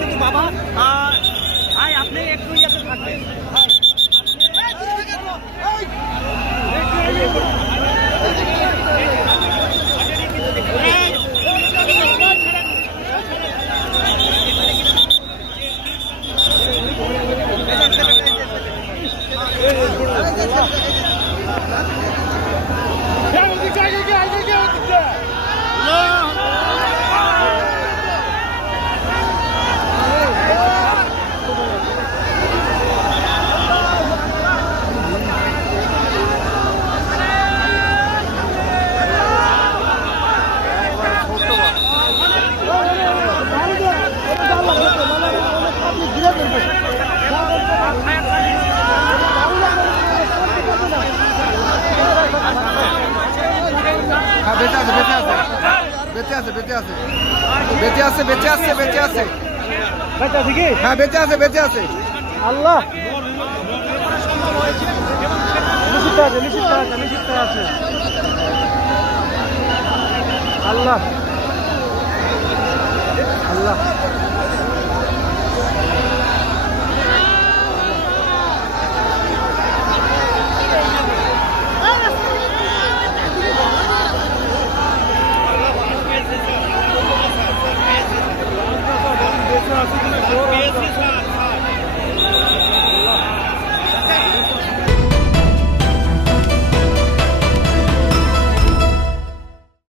কিন্তু বাবা ভাই আপনি একটু ইয়াতে থাকবেন। বেঁচে আছে বেঁচে আছে বেঁচে আছে বেঁচে আছে বেঁচে আছে বেঁচে আছে কি? হ্যাঁ বেঁচে আছে বেঁচে আছে। আল্লাহ নিশ্চিত আছে নিশ্চিত আছে নিশ্চিত আছে আল্লাহ।